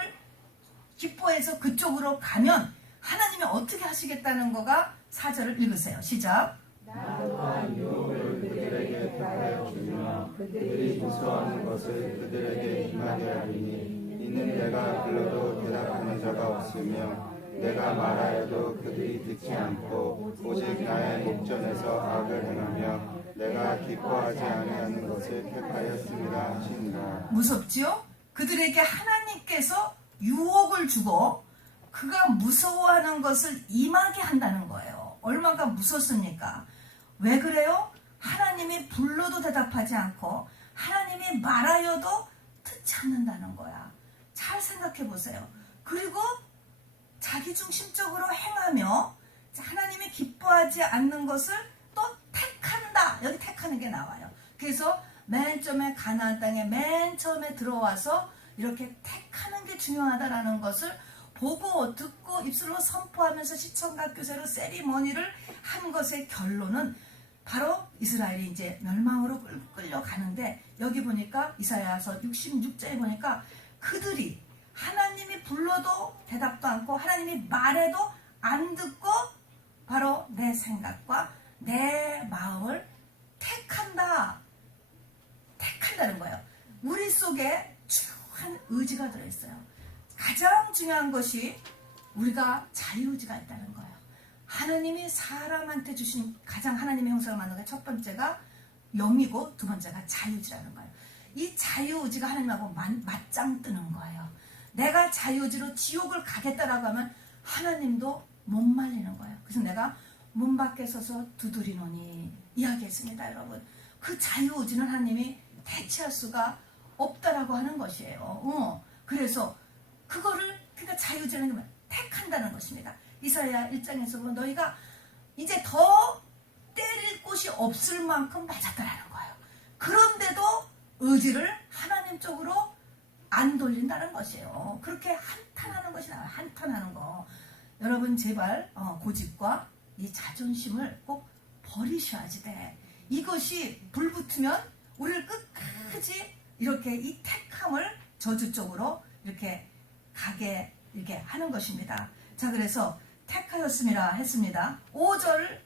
기뻐해서 그쪽으로 가면 하나님이 어떻게 하시겠다는 거가 4절을 읽으세요. 시작. 나 또한 유혹을 그들에게 택하여 주며 그들이 무서워하는 것을 그들에게 임하게 하리니 이는 내가 불러도 대답하는 자가 없으며 내가 말하여도 그들이 듣지 않고 오직 나의 목전에서 악을 행하며 내가 기뻐하지 아니하는 것을 택하였습니다 하신다. 무섭지요? 그들에게 하나님께서 유혹을 주고 그가 무서워하는 것을 임하게 한다는 거예요. 얼마나 무섭습니까? 왜 그래요? 하나님이 불러도 대답하지 않고 하나님이 말하여도 듣지 않는다는 거야. 잘 생각해 보세요. 그리고 자기중심적으로 행하며 하나님이 기뻐하지 않는 것을 또 택한다. 여기 택하는 게 나와요. 그래서 맨 처음에 가나안 땅에 맨 처음에 들어와서 이렇게 택하는 게 중요하다라는 것을 보고 듣고 입술로 선포하면서 시청각 교세로 세리머니를 한 것의 결론은 바로 이스라엘이 이제 멸망으로 끌려가는데 여기 보니까 이사야서 66절에 보니까 그들이 하나님이 불러도 대답도 않고 하나님이 말해도 안 듣고 바로 내 생각과 내 마음을 택한다는 거예요. 우리 속에 중요한 의지가 들어있어요. 가장 중요한 것이 우리가 자유의지가 있다는 거예요. 하나님이 사람한테 주신 가장 하나님의 형상을 만든 게 첫 번째가 영이고 두 번째가 자유의지라는 거예요. 이 자유의지가 하나님하고 맞짱 뜨는 거예요. 내가 자유의지로 지옥을 가겠다라고 하면 하나님도 못 말리는 거예요. 그래서 내가 문 밖에 서서 두드리노니 이야기했습니다, 여러분. 그 자유의지는 하나님이 대체할 수가 없다라고 하는 것이에요. 그래서 그러니까 자유의지는 택한다는 것입니다. 이사야 1장에서 보면 너희가 이제 더 때릴 곳이 없을 만큼 맞았다라는 거예요. 그런데도 의지를 하나님 쪽으로 안 돌린다는 것이에요. 그렇게 한탄하는 것이 나와요. 한탄하는 거. 여러분 제발 고집과 이 자존심을 꼭 버리셔야지 돼. 이것이 불붙으면 우리를 끝까지 이렇게 이 택함을 저주 쪽으로 이렇게 가게 이렇게 하는 것입니다. 자, 그래서 택하였음이라 했습니다. 5절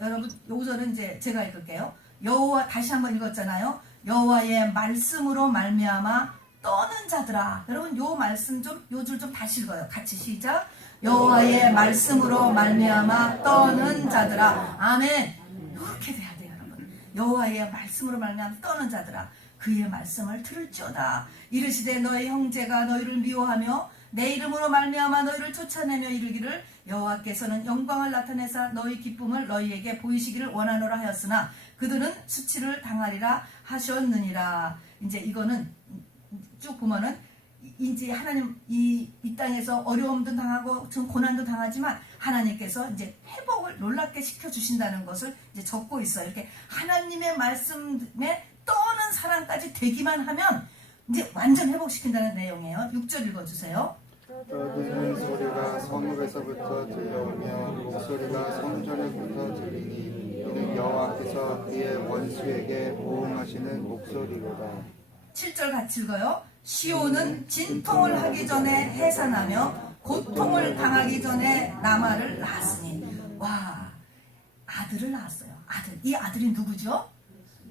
여러분 5절은 이제 제가 읽을게요. 여호와 다시 한번 읽었잖아요. 여호와의 말씀으로 말미암아 떠는 자들아. 여러분 요 말씀 좀 요 줄 좀 다시 읽어요. 같이 시작. 여호와의 말씀으로 말미암아 떠는 자들아. 아멘. 이렇게 돼야 돼요, 여러분. 여호와의 말씀으로 말미암아 떠는 자들아. 그의 말씀을 들을지어다. 이르시되 너의 형제가 너희를 미워하며 내 이름으로 말미암아 너희를 쫓아내며 이르기를 여호와께서는 영광을 나타내사 너희 기쁨을 너희에게 보이시기를 원하노라 하였으나 그들은 수치를 당하리라 하셨느니라. 이제 이거는 쭉 보면은 이제 하나님 이 땅에서 어려움도 당하고 좀 고난도 당하지만 하나님께서 이제 회복을 놀랍게 시켜 주신다는 것을 이제 적고 있어요. 이렇게 하나님의 말씀에 떠는 사람까지 되기만 하면 이제 완전 회복시킨다는 내용이에요. 6절 읽어주세요. 떠드는 소리가 성읍에서부터 들려오며 목소리가 성전에부터 들리니 이는 여호와께서 그의 원수에게 보응하시는 목소리로다. 7절 같이 읽어요. 시온은 진통을 하기 전에 해산하며 고통을 당하기 전에 나마를 낳았으니. 와, 아들을 낳았어요. 아들. 이 아들이 누구죠?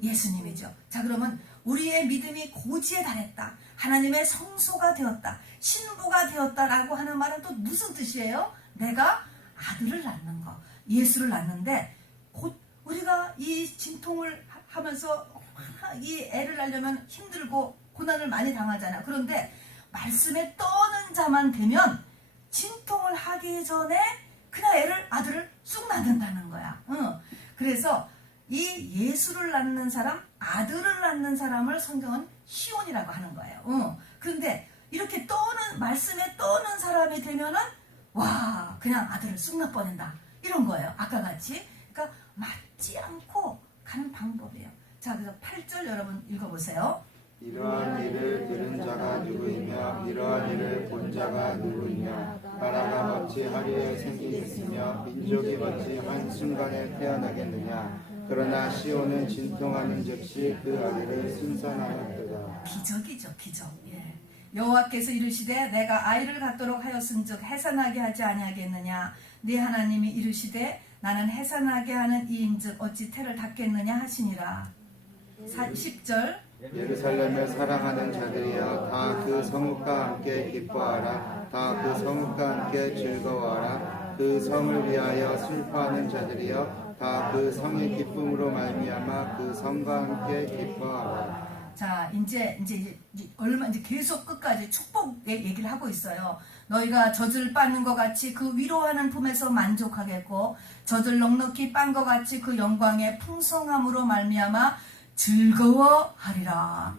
예수님이죠. 자, 그러면 우리의 믿음이 고지에 달했다. 하나님의 성소가 되었다. 신부가 되었다라고 하는 말은 또 무슨 뜻이에요? 내가 아들을 낳는 거. 예수를 낳는데 곧 우리가 이 진통을 하면서 이 애를 낳으려면 힘들고 고난을 많이 당하잖아. 그런데 말씀에 떠는 자만 되면 진통을 하기 전에 그냥 아들을 쑥 낳는다는 거야. 그래서 이 예수를 낳는 사람, 아들을 낳는 사람을 성경은 시온이라고 하는 거예요. 그런데 이렇게 떠는 말씀에 떠는 사람이 되면은 와, 그냥 아들을 쑥 낳아버린다 이런 거예요. 아까 같이. 그러니까 맞지 않고 가는 방법이에요. 자, 그래서 8절 여러분 읽어보세요. 이러한 일을 들은 자가 누구이며 이러한 일을 본 자가 누구이며 나라가 어찌 하루에 생기겠으며 민족이 어찌 한순간에 태어나겠느냐. 그러나 시온은 진통하는 즉시 그 아들을 순산하였도다. 기적이죠, 기적. 예. 여호와께서 이르시되 내가 아이를 갖도록 하였은즉 해산하게 하지 아니하겠느냐. 네 하나님이 이르시되 나는 해산하게 하는 이인즉 어찌 태를 닫겠느냐 하시니라. 10절 예루살렘을 사랑하는 자들이여 다 그 성읍과 함께 기뻐하라. 다 그 성읍과 함께 즐거워하라. 그 성을 위하여 슬퍼하는 자들이여 다 그 성의 기쁨으로 말미암아 그 성과 함께 기뻐하라. 자, 이제 얼마 이제 계속 끝까지 축복의 얘기를 하고 있어요. 너희가 젖을 빻는 것 같이 그 위로하는 품에서 만족하겠고 젖을 넉넉히 빻은 것 같이 그 영광의 풍성함으로 말미암아 즐거워하리라.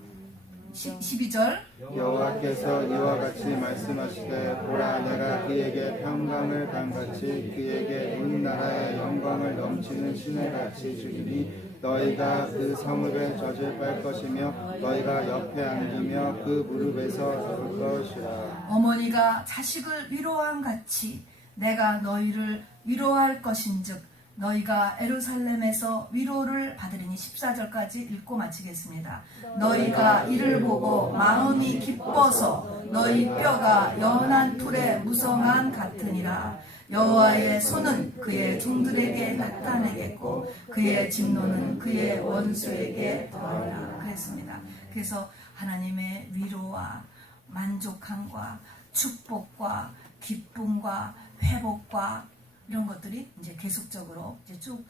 12절 여호와께서 이와 같이 말씀하시되 보라 내가 그에게 평강을 강같이 그에게 온 나라의 영광을 넘치는 시내같이 주리니 너희가 그 성읍에 젖을 빨 것이며 너희가 옆에 앉으며 그 무릎에서 잡을 것이라. 어머니가 자식을 위로한 같이 내가 너희를 위로할 것인즉 너희가 예루살렘에서 위로를 받으리니. 14절까지 읽고 마치겠습니다. 너희가 이를 보고 마음이 기뻐서 너희 뼈가 연한 풀의 무성한 같으니라. 여호와의 손은 그의 종들에게 나타내겠고 그의 진노는 그의 원수에게 더하리라. 그랬습니다. 그래서 하나님의 위로와 만족함과 축복과 기쁨과 회복과 이런 것들이 이제 계속적으로 이제 쭉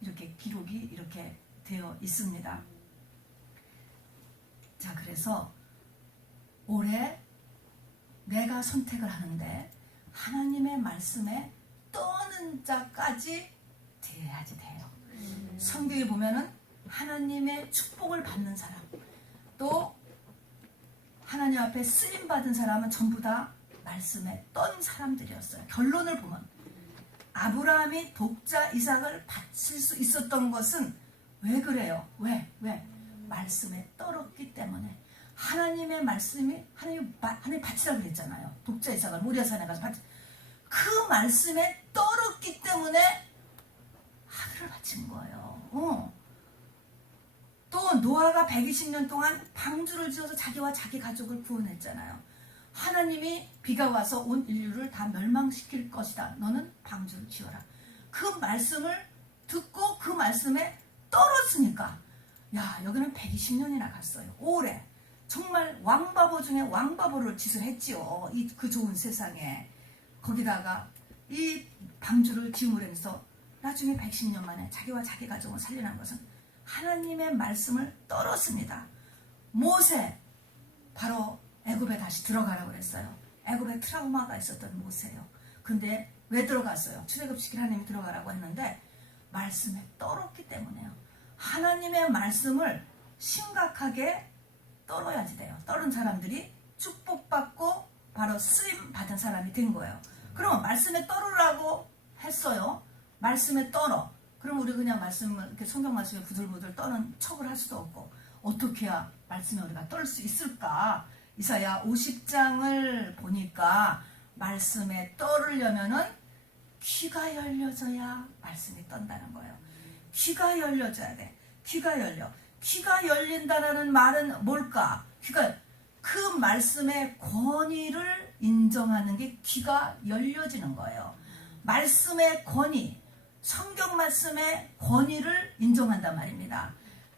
이렇게 기록이 이렇게 되어 있습니다. 자, 그래서 올해 내가 선택을 하는데 하나님의 말씀에 떠는 자까지 돼야지 돼요. 성경에 보면은 하나님의 축복을 받는 사람, 또 하나님 앞에 쓰임 받은 사람은 전부 다 말씀에 떤 사람들이었어요. 결론을 보면 아브라함이 독자 이삭을 바칠 수 있었던 것은 왜 그래요? 왜? 말씀에 떨었기 때문에. 하나님의 말씀이 하나님 바치라고 그랬잖아요. 독자 이삭을 모리아산에 가서 바치. 그 말씀에 떨었기 때문에 아들을 바친 거예요. 또 노아가 120년 동안 방주를 지어서 자기와 자기 가족을 구원했잖아요. 하나님이 비가 와서 온 인류를 다 멸망시킬 것이다. 너는 방주를 지어라. 그 말씀을 듣고 그 말씀에 떨었으니까 야, 여기는 120년이나 갔어요. 오래. 정말 왕바보 중에 왕바보를 짓을 했지요. 그 좋은 세상에. 거기다가 이 방주를 지으면서 나중에 110년 만에 자기와 자기 가족을 살리는 것은 하나님의 말씀을 떨었습니다. 모세, 바로 애굽에 다시 들어가라고 그랬어요. 애굽에 트라우마가 있었던 모세예요. 근데 왜 들어갔어요? 출애굽시키는 하나님이 들어가라고 했는데 말씀에 떨었기 때문에요. 하나님의 말씀을 심각하게 떨어야지 돼요. 떨은 사람들이 축복받고 바로 쓰임 받은 사람이 된 거예요. 그러면 말씀에 떨으라고 했어요. 말씀에 떨어. 그럼 우리 그냥 말씀을 이렇게 성경 말씀에 부들부들 떠는 척을 할 수도 없고 어떻게 해야 말씀에 우리가 떨 수 있을까? 이사야 50장을 보니까 말씀에 떨으려면은 귀가 열려져야 말씀이 떤다는 거예요. 귀가 열려져야 돼. 귀가 열려. 귀가 열린다는 말은 뭘까? 그 말씀의 권위를 인정하는 게 귀가 열려지는 거예요. 말씀의 권위, 성경 말씀의 권위를 인정한단 말입니다.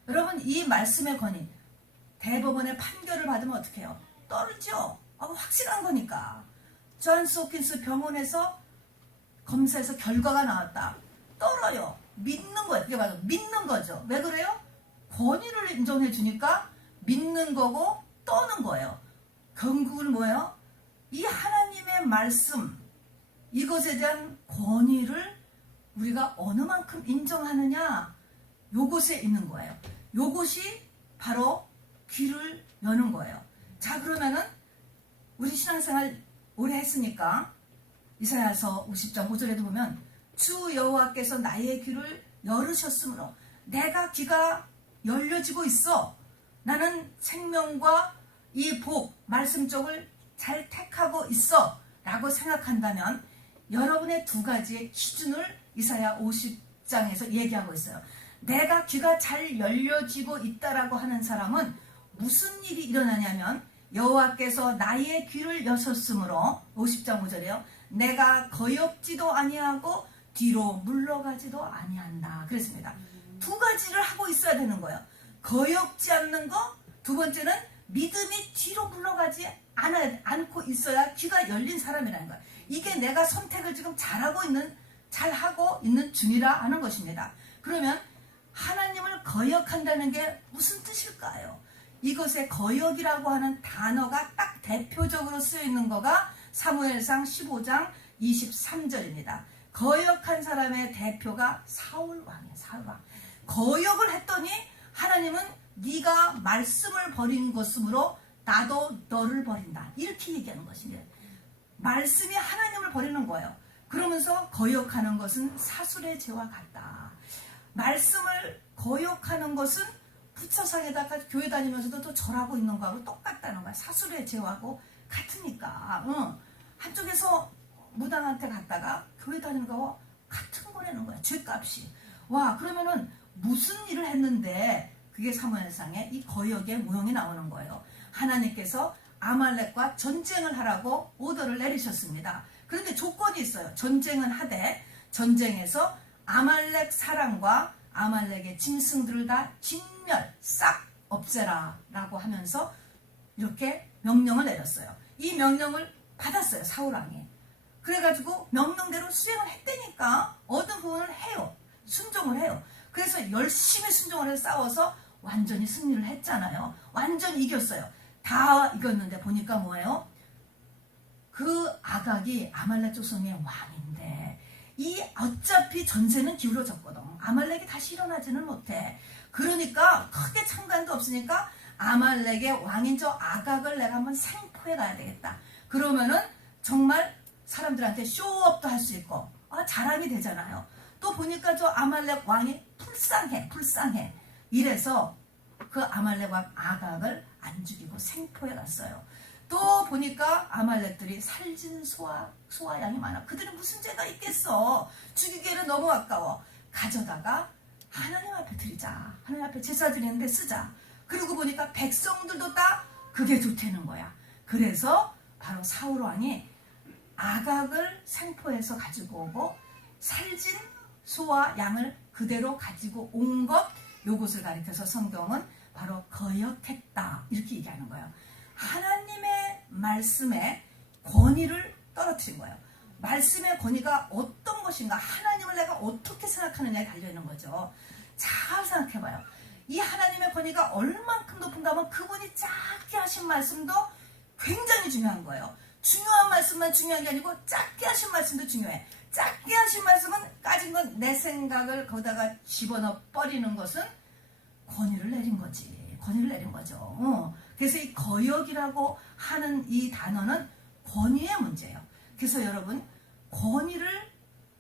여러분, 이 말씀의 권위, 대법원의 판결을 받으면 어떻게 해요? 떨죠. 확실한 거니까. 존스 홉킨스 병원에서 검사에서 결과가 나왔다. 떨어요. 믿는 거예요. 그게 바로 믿는 거죠. 왜 그래요? 권위를 인정해 주니까 믿는 거고 떠는 거예요. 결국은 뭐예요? 이 하나님의 말씀, 이것에 대한 권위를 우리가 어느 만큼 인정하느냐, 요것에 있는 거예요. 요것이 바로 귀를 여는 거예요. 자, 그러면은 우리 신앙생활 오래 했으니까 이사야서 50장 5절에도 보면 주 여호와께서 나의 귀를 열으셨으므로 내가 귀가 열려지고 있어. 나는 생명과 이 복, 말씀 쪽을 잘 택하고 있어 라고 생각한다면 여러분의 두 가지의 기준을 이사야 50장에서 얘기하고 있어요. 내가 귀가 잘 열려지고 있다라고 하는 사람은 무슨 일이 일어나냐면 여호와께서 나의 귀를 여셨으므로 50장 5절에요. 내가 거역지도 아니하고 뒤로 물러가지도 아니한다. 그랬습니다. 두 가지를 하고 있어야 되는 거예요. 거역지 않는 거, 두 번째는 믿음이 뒤로 물러가지 않고 있어야 귀가 열린 사람이라는 거예요. 이게 내가 선택을 지금 잘하고 있는 중이라 하는 것입니다. 그러면 하나님을 거역한다는 게 무슨 뜻일까요? 이것의 거역이라고 하는 단어가 딱 대표적으로 쓰여 있는 거가 사무엘상 15장 23절입니다. 거역한 사람의 대표가 사울 왕이에요. 사울 왕. 거역을 했더니 하나님은 네가 말씀을 버린 것으므로 나도 너를 버린다. 이렇게 얘기하는 것입니다. 말씀이 하나님을 버리는 거예요. 그러면서 거역하는 것은 사술의 죄와 같다. 말씀을 거역하는 것은 부처상에다가 교회 다니면서도 또 절하고 있는 거하고 똑같다는 거야. 사술의 죄하고 같으니까. 한쪽에서 무당한테 갔다가 교회 다니는 거하고 같은 거라는 거야. 죄값이. 와, 그러면은 무슨 일을 했는데 그게 사무엘상에 이 거역의 모형이 나오는 거예요. 하나님께서 아말렉과 전쟁을 하라고 오더를 내리셨습니다. 그런데 조건이 있어요. 전쟁은 하되 전쟁에서 아말렉 사람과 아말렉의 짐승들을 다 진멸, 싹 없애라 라고 하면서 이렇게 명령을 내렸어요. 이 명령을 받았어요. 사울왕이. 그래가지고 명령대로 수행을 했다니까 얻은 부분을 해요. 순종을 해요. 그래서 열심히 순종을 해서 싸워서 완전히 승리를 했잖아요. 완전히 이겼어요. 다 이겼는데 보니까 뭐예요? 그 아각이 아말렉 조선의 왕인데 이 어차피 전세는 기울어졌거든. 아말렉이 다시 일어나지는 못해. 그러니까 크게 창간도 없으니까 아말렉의 왕인 저 아각을 내가 한번 생포해 가야 되겠다. 그러면은 정말 사람들한테 쇼업도 할 수 있고 자랑이 되잖아요. 또 보니까 저 아말렉 왕이 불쌍해. 이래서 그 아말렉 왕 아각을 안 죽이고 생포해 갔어요. 또 보니까 아말렉들이 살진 소와 양이 많아. 그들은 무슨 죄가 있겠어. 죽이기에는 너무 아까워. 가져다가 하나님 앞에 드리자. 하나님 앞에 제사 드리는데 쓰자. 그러고 보니까 백성들도 다 그게 좋다는 거야. 그래서 바로 사울 왕이 아각을 생포해서 가지고 오고 살진 소와 양을 그대로 가지고 온 것, 요것을 가리켜서 성경은 바로 거역했다 이렇게 얘기하는 거예요. 하나님의 말씀에 권위를 떨어뜨린 거예요. 말씀의 권위가 어떤 것인가, 하나님을 내가 어떻게 생각하느냐에 달려있는 거죠. 잘 생각해봐요. 이 하나님의 권위가 얼만큼 높은가 하면 그분이 작게 하신 말씀도 굉장히 중요한 거예요. 중요한 말씀만 중요한 게 아니고 작게 하신 말씀도 중요해. 작게 하신 말씀은 까진 건 내 생각을 거기다가 집어넣어 버리는 것은 권위를 내린 거지. 권위를 내린 거죠. 그래서 이 거역이라고 하는 이 단어는 권위의 문제예요. 그래서 여러분, 권위를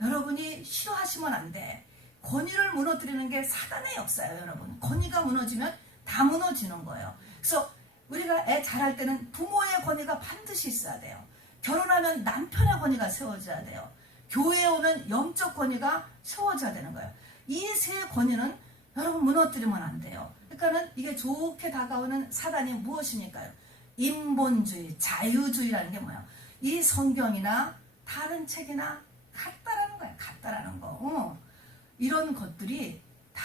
여러분이 싫어하시면 안 돼. 권위를 무너뜨리는 게 사단의 역사예요, 여러분. 권위가 무너지면 다 무너지는 거예요. 그래서 우리가 애 자랄 때는 부모의 권위가 반드시 있어야 돼요. 결혼하면 남편의 권위가 세워져야 돼요. 교회에 오면 영적 권위가 세워져야 되는 거예요. 이 세 권위는 여러분 무너뜨리면 안 돼요. 그러니까는 이게 좋게 다가오는 사단이 무엇입니까요? 인본주의, 자유주의라는 게 뭐예요? 이 성경이나 다른 책이나 같다라는 거예요. 같다라는 거. 이런 것들이 다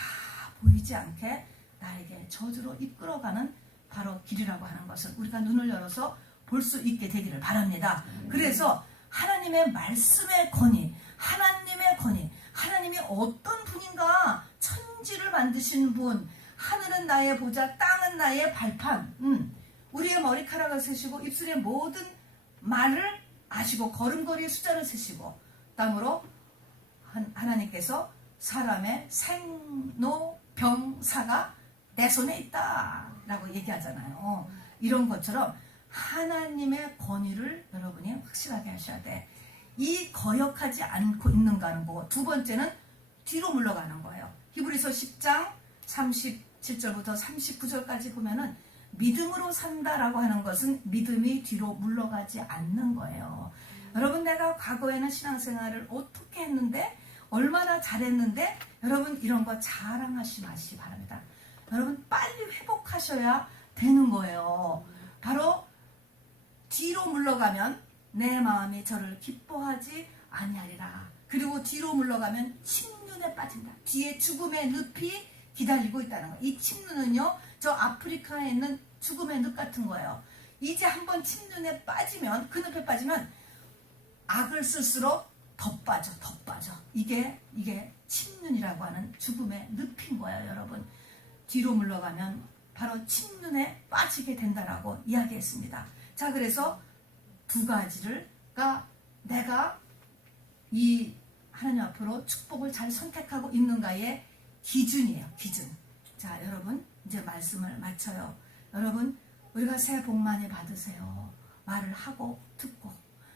보이지 않게 나에게 저주로 이끌어가는 바로 길이라고 하는 것을 우리가 눈을 열어서 볼 수 있게 되기를 바랍니다. 그래서 하나님의 말씀의 권위, 하나님의 권위, 하나님이 어떤 분인가, 천지를 만드신 분, 하늘은 나의 보좌, 땅은 나의 발판, 우리의 머리카락을 세시고 입술의 모든 말을 아시고 걸음걸이의 숫자를 세시고, 땅으로 하나님께서 사람의 생로병사가 내 손에 있다 라고 얘기하잖아요. 이런 것처럼 하나님의 권위를 여러분이 확실하게 하셔야 돼. 이 거역하지 않고 있는가 하는 거고, 두 번째는 뒤로 물러가는 거예요. 히브리서 10장 37절부터 39절까지 보면은 믿음으로 산다라고 하는 것은 믿음이 뒤로 물러가지 않는 거예요. 여러분, 내가 과거에는 신앙생활을 어떻게 했는데, 얼마나 잘했는데, 여러분 이런 거 자랑하지 마시기 바랍니다. 여러분 빨리 회복하셔야 되는 거예요. 바로 뒤로 물러가면 내 마음이 저를 기뻐하지 아니하리라. 그리고 뒤로 물러가면 침륜에 빠진다. 뒤에 죽음의 늪이 기다리고 있다는 거예요. 이 침륜은요, 저 아프리카에 있는 죽음의 늪 같은 거예요. 이제 한번 침륜에 빠지면, 그 늪에 빠지면 악을 쓸수록 더 빠져. 이게 침륜이라고 하는 죽음의 늪인 거예요, 여러분. 뒤로 물러가면 바로 침륜에 빠지게 된다라고 이야기했습니다. 자, 그래서 두 가지가 내가 이 하나님 앞으로 축복을 잘 선택하고 있는가의 기준이에요. 기준. 자, 여러분 이제 말씀을 마쳐요. 여러분, 우리가 새해 복 많이 받으세요. 말을 하고 듣고,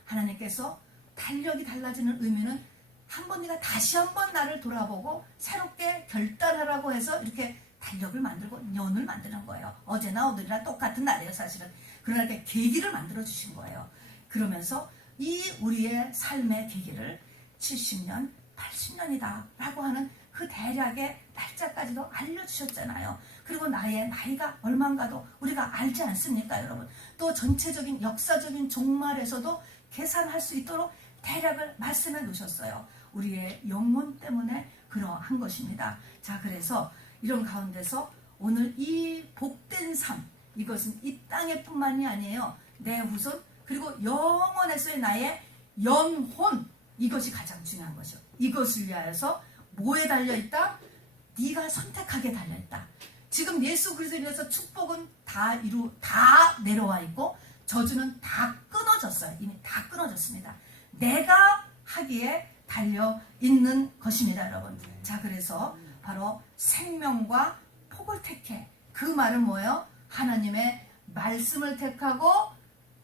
하나님께서 달력이 달라지는 의미는 한번 네가 다시 한번 나를 돌아보고 새롭게 결단하라고 해서 이렇게 달력을 만들고 년을 만드는 거예요. 어제나 오늘이나 똑같은 날이에요, 사실은. 그러나 이렇게 계기를 만들어 주신 거예요. 그러면서 이 우리의 삶의 계기를 70년, 80년이다 라고 하는 그 대략의 날짜까지도 알려주셨잖아요. 그리고 나의 나이가 얼마인가도 우리가 알지 않습니까, 여러분? 또 전체적인 역사적인 종말에서도 계산할 수 있도록 대략을 말씀해 놓으셨어요. 우리의 영혼 때문에 그러한 것입니다. 자, 그래서 이런 가운데서 오늘 이 복된 삶, 이것은 이 땅에 뿐만이 아니에요. 내 후손, 그리고 영원에서의 나의 영혼, 이것이 가장 중요한 것이요. 이것을 위하여서 뭐에 달려있다? 네가 선택하게 달려있다. 지금 예수 그리스도에 인해서 축복은 다 내려와 있고 저주는 다 끊어졌어요. 이미 다 끊어졌습니다. 내가 하기에 달려있는 것입니다, 여러분. 자, 그래서 바로 생명과 복을 택해. 그 말은 뭐예요? 하나님의 말씀을 택하고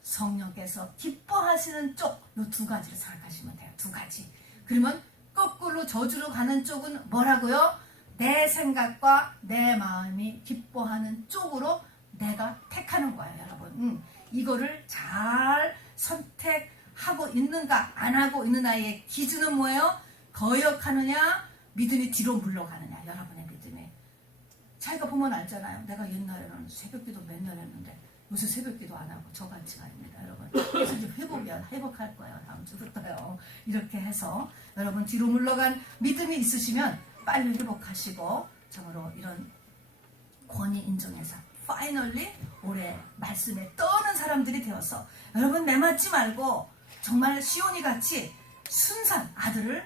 성령께서 기뻐하시는 쪽, 이 두 가지를 생각하시면 돼요. 두 가지. 그러면 거꾸로 저주로 가는 쪽은 뭐라고요? 내 생각과 내 마음이 기뻐하는 쪽으로 내가 택하는 거예요, 여러분. 이거를 잘 선택하고 있는가 안 하고 있느냐의 기준은 뭐예요? 거역하느냐 믿음이 뒤로 물러가느냐. 여러분의 믿음이 자기가 보면 알잖아요. 내가 옛날에는 새벽기도 맨날 했는데 요새 새벽기도 안 하고 저같이 아닙니다, 여러분. 그래서 이제 회복할 거예요. 다음 주부터요. 이렇게 해서 여러분 뒤로 물러간 믿음이 있으시면 빨리 회복하시고 정말로 이런 권위 인정해서 파이널리 올해 말씀에 떠는 사람들이 되어서 여러분 매맞지 말고 정말 시온이 같이 순산 아들을